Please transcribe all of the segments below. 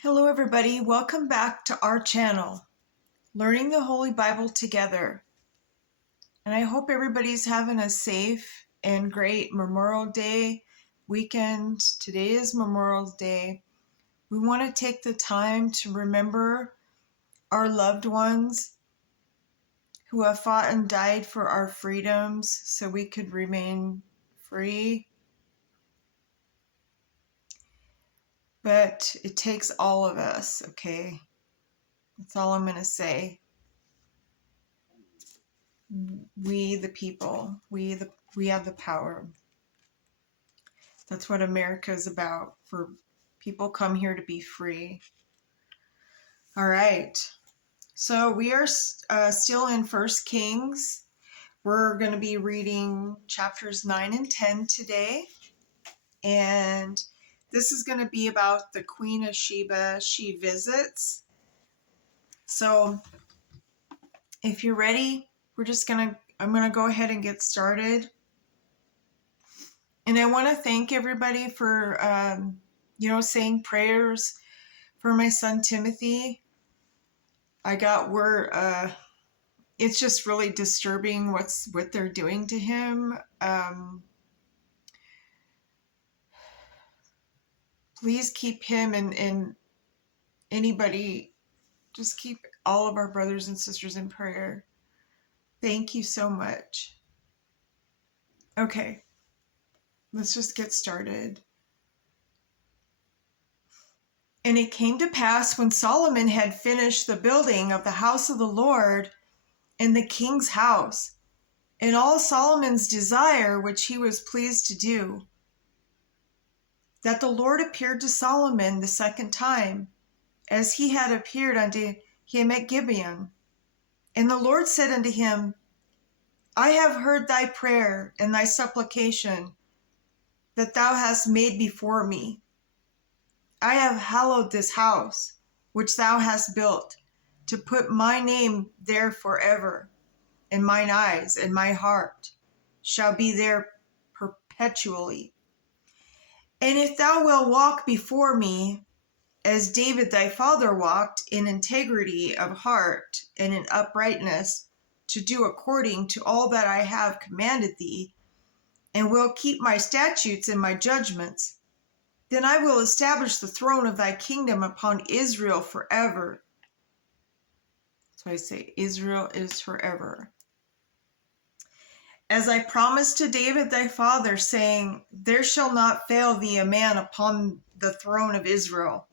Hello everybody, welcome back to our channel, Learning the Holy Bible Together. And I hope everybody's having a safe and great Memorial Day weekend. Today is Memorial Day. We want to take the time to remember our loved ones who have fought and died for our freedoms so we could remain free. But it takes all of us, okay? That's all I'm going to say. We the people, we have the power. That's what America is about. For people come here to be free. All right. So we are still in First Kings. We're going to be reading chapters 9 and 10 today. And this is going to be about the Queen of Sheba. She visits. So if you're ready, I'm going to go ahead and get started. And I want to thank everybody for, saying prayers for my son Timothy. I got word, it's just really disturbing what they're doing to him. Please keep him and anybody, just keep all of our brothers and sisters in prayer. Thank you so much. Okay, let's just get started. And it came to pass when Solomon had finished the building of the house of the Lord and the king's house, and all Solomon's desire which he was pleased to do, that the Lord appeared to Solomon the second time, as he had appeared unto him at Gibeon. And the Lord said unto him, I have heard thy prayer and thy supplication that thou hast made before me. I have hallowed this house, which thou hast built, to put my name there forever, and mine eyes and my heart shall be there perpetually. And if thou wilt walk before me, as David thy father walked, in integrity of heart and in uprightness, to do according to all that I have commanded thee, and will keep my statutes and my judgments, then I will establish the throne of thy kingdom upon Israel forever. So I say, Israel is forever. As I promised to David thy father, saying, there shall not fail thee a man upon the throne of Israel.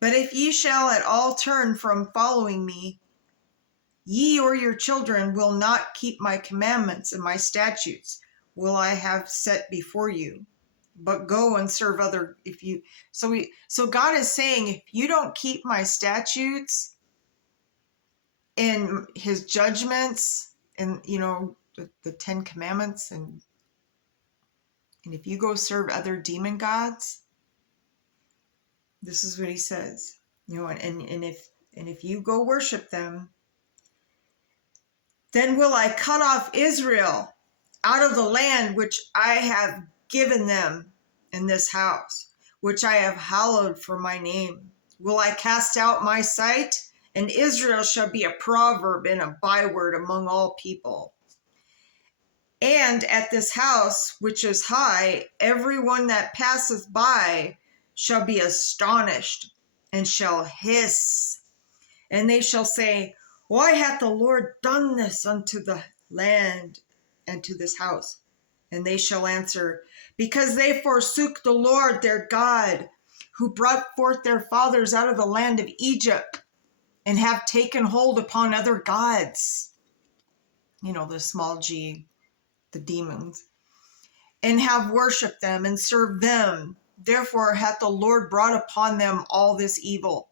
But if ye shall at all turn from following me, ye or your children will not keep my commandments and my statutes will I have set before you, but go and serve other. So God is saying, if you don't keep my statutes and his judgments and the 10 commandments, and if you go serve other demon gods, this is what he says. And if you go worship them, then will I cut off Israel out of the land which I have given them in this house, which I have hallowed for my name. Will I cast out my sight, and Israel shall be a proverb and a byword among all people. And at this house which is high, everyone that passeth by shall be astonished, and shall hiss. And they shall say, why hath the Lord done this unto the land and to this house? And they shall answer, because they forsook the Lord their God, who brought forth their fathers out of the land of Egypt, and have taken hold upon other gods. The small g, the demons, and have worshipped them and served them. Therefore hath the Lord brought upon them all this evil.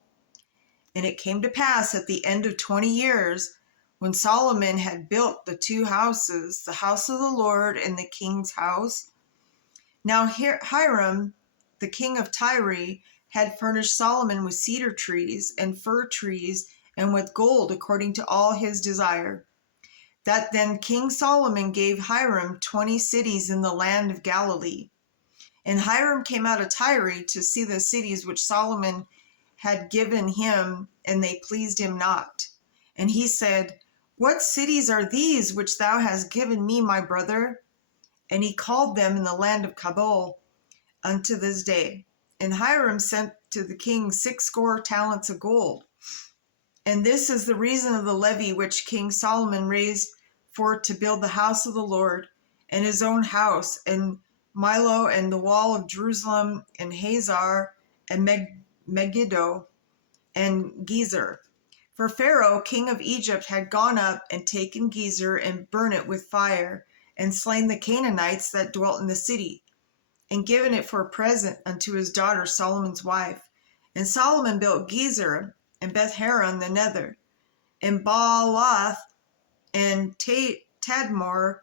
And it came to pass at the end of 20 years, when Solomon had built the two houses, the house of the Lord and the king's house. Now Hiram, the king of Tyre, had furnished Solomon with cedar trees and fir trees and with gold according to all his desire. That then King Solomon gave Hiram 20 cities in the land of Galilee. And Hiram came out of Tyre to see the cities which Solomon had given him, and they pleased him not. And he said, What cities are these which thou hast given me, my brother? And he called them in the land of Cabul unto this day. And Hiram sent to the king 60 talents of gold. And this is the reason of the levy which King Solomon raised for to build the house of the Lord, and his own house, and Milo, and the wall of Jerusalem, and Hazar, and Megiddo, and Gezer. For Pharaoh, king of Egypt, had gone up and taken Gezer, and burnt it with fire, and slain the Canaanites that dwelt in the city, and given it for a present unto his daughter Solomon's wife. And Solomon built Gezer, and Beth-Haran the nether, and Baalath, and Tadmor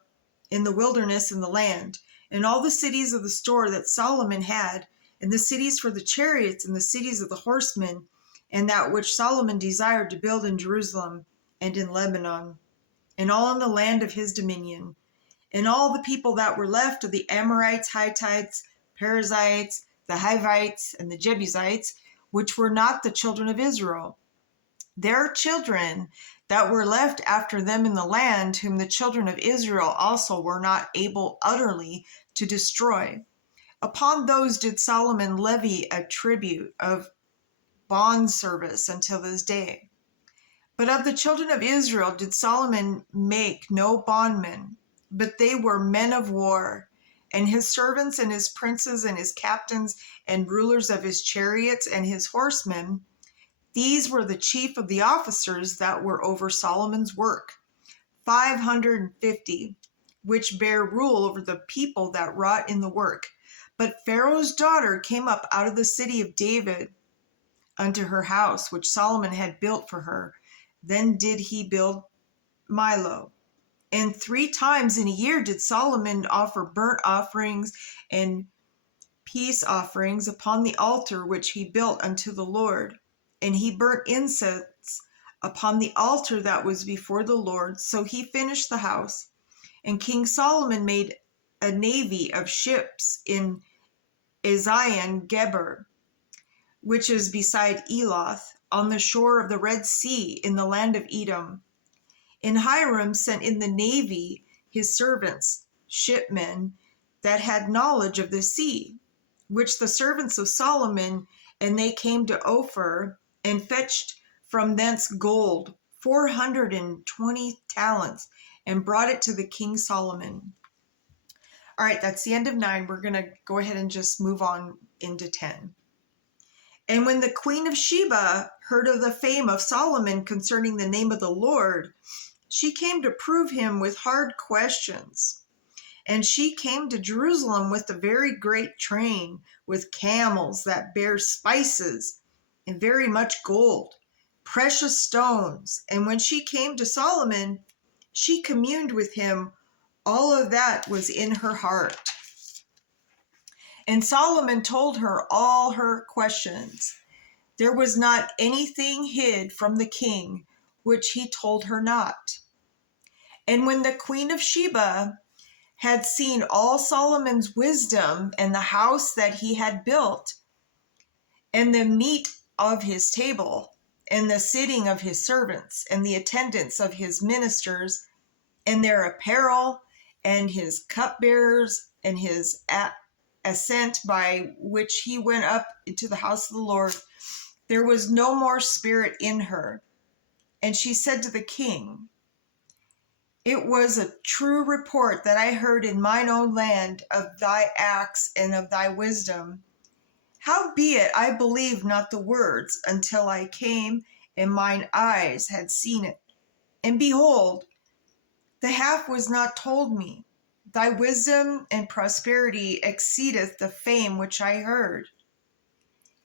in the wilderness in the land, and all the cities of the store that Solomon had, and the cities for the chariots, and the cities of the horsemen, and that which Solomon desired to build in Jerusalem and in Lebanon, and all in the land of his dominion. And all the people that were left of the Amorites, Hittites, Perizzites, the Hivites, and the Jebusites, which were not the children of Israel, their children that were left after them in the land, whom the children of Israel also were not able utterly to destroy. Upon those did Solomon levy a tribute of bond service until this day. But of the children of Israel did Solomon make no bondmen, but they were men of war, and his servants and his princes and his captains and rulers of his chariots and his horsemen. These were the chief of the officers that were over Solomon's work, 550, which bare rule over the people that wrought in the work. But Pharaoh's daughter came up out of the city of David unto her house, which Solomon had built for her. Then did he build Milo. And 3 times in a year did Solomon offer burnt offerings and peace offerings upon the altar which he built unto the Lord. And he burnt incense upon the altar that was before the Lord. So he finished the house. And King Solomon made a navy of ships in Ezion Geber, which is beside Eloth, on the shore of the Red Sea, in the land of Edom. And Hiram sent in the navy his servants, shipmen, that had knowledge of the sea, which the servants of Solomon, and they came to Ophir, and fetched from thence gold 420 talents, and brought it to the king Solomon. All right, that's the end of 9. We're going to go ahead and just move on into 10. And when the queen of Sheba heard of the fame of Solomon concerning the name of the Lord, she came to prove him with hard questions. And she came to Jerusalem with a very great train, with camels that bear spices, and very much gold, precious stones. And when she came to Solomon, she communed with him. All of that was in her heart. And Solomon told her all her questions. There was not anything hid from the king which he told her not. And when the queen of Sheba had seen all Solomon's wisdom and the house that he had built, and the meat of his table, and the sitting of his servants, and the attendance of his ministers, and their apparel, and his cupbearers, and his ascent by which he went up into the house of the Lord, there was no more spirit in her. And she said to the king, It was a true report that I heard in mine own land of thy acts and of thy wisdom. Howbeit I believed not the words until I came and mine eyes had seen it. And behold, the half was not told me. Thy wisdom and prosperity exceedeth the fame which I heard.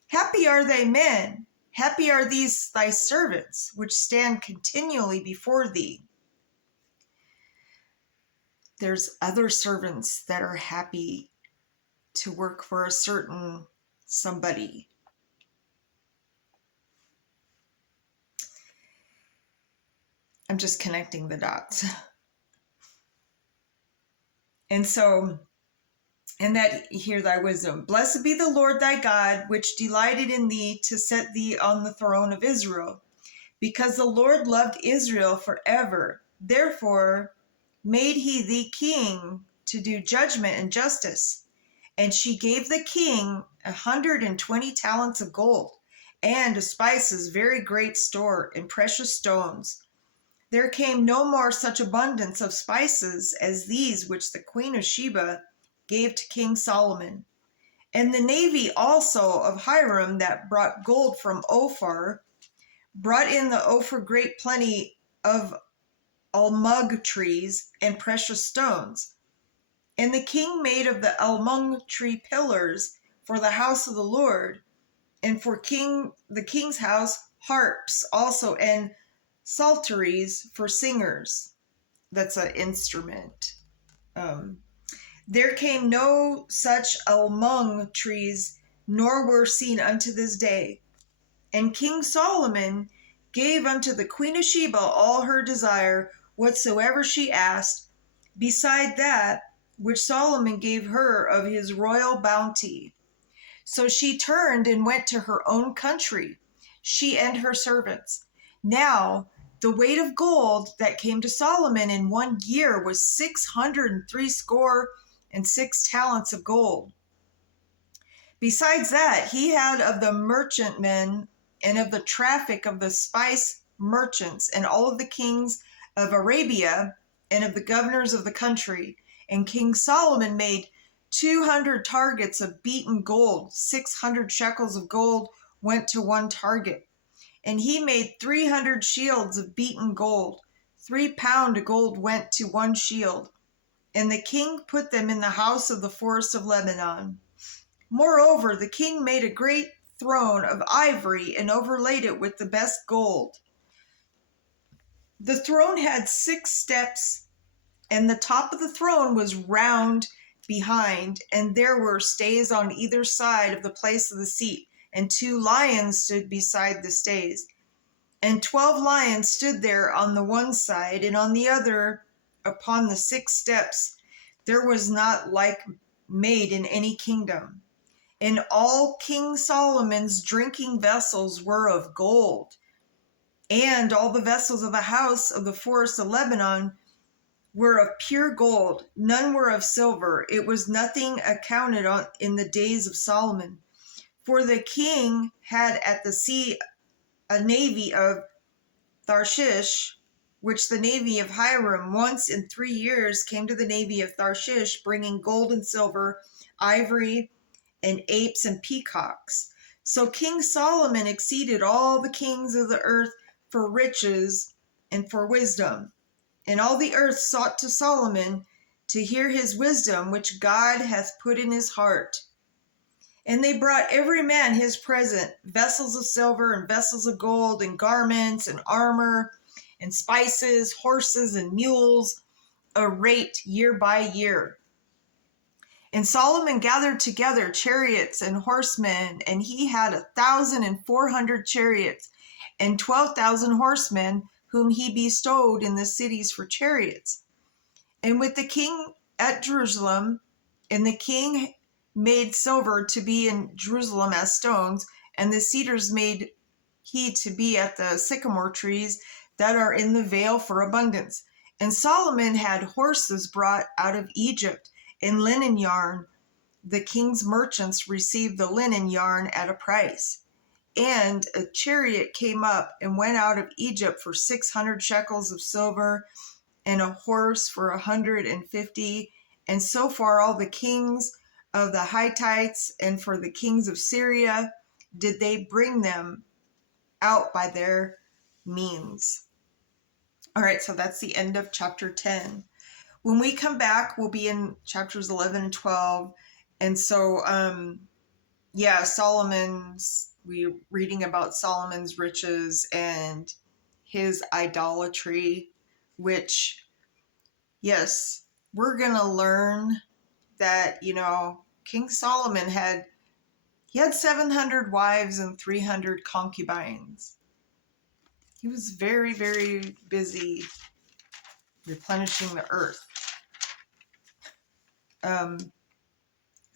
Happy are thy men, happy are these thy servants, which stand continually before thee. There's other servants that are happy to work for a certain somebody. I'm just connecting the dots. And so and that hear thy wisdom. Blessed be the Lord thy God, which delighted in thee to set thee on the throne of Israel, because the Lord loved Israel forever. Therefore made he thee king to do judgment and justice. And she gave the king 120 talents of gold, and of spices very great store, and precious stones. There came no more such abundance of spices as these which the queen of Sheba gave to King Solomon. And the navy also of Hiram that brought gold from Ophir brought in the Ophir great plenty of almug trees and precious stones. And the king made of the almug tree pillars for the house of the Lord, and for the king's house harps also, and psalteries for singers. That's an instrument. There came no such almug trees, nor were seen unto this day. And King Solomon gave unto the queen of Sheba all her desire, whatsoever she asked, beside that which Solomon gave her of his royal bounty. So she turned and went to her own country, she and her servants. Now the weight of gold that came to Solomon in 1 year was 666 talents of gold. Besides that, he had of the merchantmen and of the traffic of the spice merchants, and all of the kings of Arabia, and of the governors of the country. And King Solomon made 200 targets of beaten gold. 600 shekels of gold went to one target. And he made 300 shields of beaten gold. 3 pound gold went to one shield. And the king put them in the house of the forest of Lebanon. Moreover, the king made a great throne of ivory and overlaid it with the best gold. The throne had 6 steps, and the top of the throne was round behind, and there were stays on either side of the place of the seat, and 2 lions stood beside the stays. And 12 lions stood there on the one side, and on the other upon the 6 steps. There was not like made in any kingdom. And all King Solomon's drinking vessels were of gold, and all the vessels of the house of the forest of Lebanon were of pure gold. None were of silver. It was nothing accounted on in the days of Solomon. For the king had at the sea a navy of Tarshish, which the navy of Hiram once in 3 years came to the navy of Tarshish, bringing gold and silver, ivory, and apes and peacocks. So King Solomon exceeded all the kings of the earth for riches and for wisdom. And all the earth sought to Solomon to hear his wisdom, which God hath put in his heart. And they brought every man his present, vessels of silver and vessels of gold, and garments and armor and spices, horses and mules, a rate year by year. And Solomon gathered together chariots and horsemen, and he had 1,400 chariots and 12,000 horsemen, whom he bestowed in the cities for chariots. And with the king at Jerusalem, and the king made silver to be in Jerusalem as stones, and the cedars made he to be at the sycamore trees that are in the vale for abundance. And Solomon had horses brought out of Egypt, and linen yarn. The king's merchants received the linen yarn at a price. And a chariot came up and went out of Egypt for 600 shekels of silver, and a horse for 150. And so far all the kings of the Hittites and for the kings of Syria did they bring them out by their means. All right, so that's the end of chapter 10. When we come back, we'll be in chapters 11 and 12. And so, we're reading about Solomon's riches and his idolatry, which, yes, we're going to learn that, King Solomon had 700 wives and 300 concubines. He was very, very busy replenishing the earth.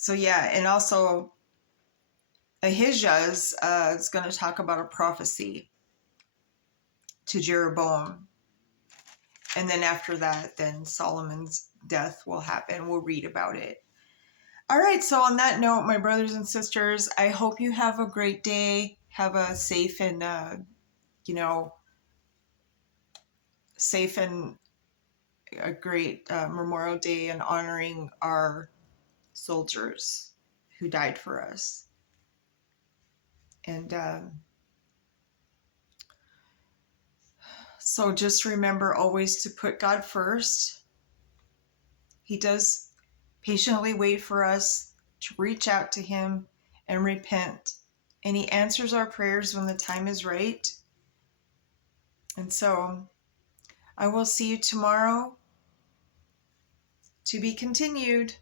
So yeah, and also Ahijah is going to talk about a prophecy to Jeroboam. And then after that, then Solomon's death will happen. We'll read about it. All right, so on that note, my brothers and sisters, I hope you have a great day. Have a safe and, safe and a great Memorial Day, and honoring our soldiers who died for us. And so just remember always to put God first. He does patiently wait for us to reach out to him and repent. And he answers our prayers when the time is right. And so I will see you tomorrow. To be continued.